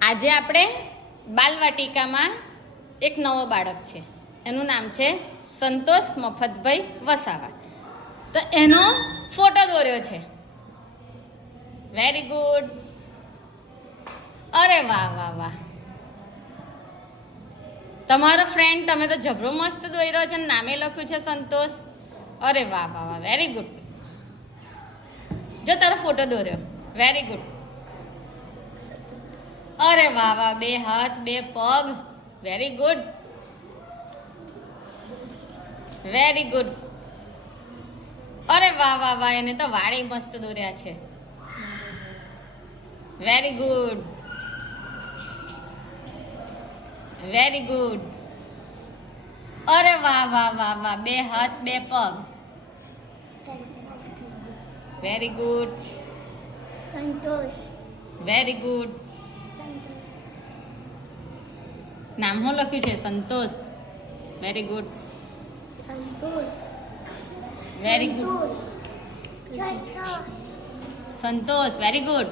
આજે આપણે બાલવાટિકામાં એક નવો બાળક છે, એનું નામ છે સંતોષ મફતભાઈ વસાવા. તો એનો ફોટો દોર્યો છે. Very good. અરે વાહ વાહ વાહ, તમારો ફ્રેન્ડ તમે તો જબરો મસ્ત દોર્યો છે, નામે લખ્યું છે સંતોષ. અરે વાહ વાહ વાહ, વેરી ગુડ. જો તારો ફોટો દોર્યો, વેરી ગુડ. અરે વાહ વાહ, બે હાથ બે પગ, વેરી ગુડ વેરી ગુડ. અરે વાહ વાહ વાહ, એને તો વાળી મસ્ત દોર્યા છે. Very good very good. અરે વાહ વાહ વાહ વાહ, બે હાથ બે પગ, very good. Santosh. Very good. નામ શું લખ્યું છે? Santosh. Very good. Santosh. Very good. Santosh, very good.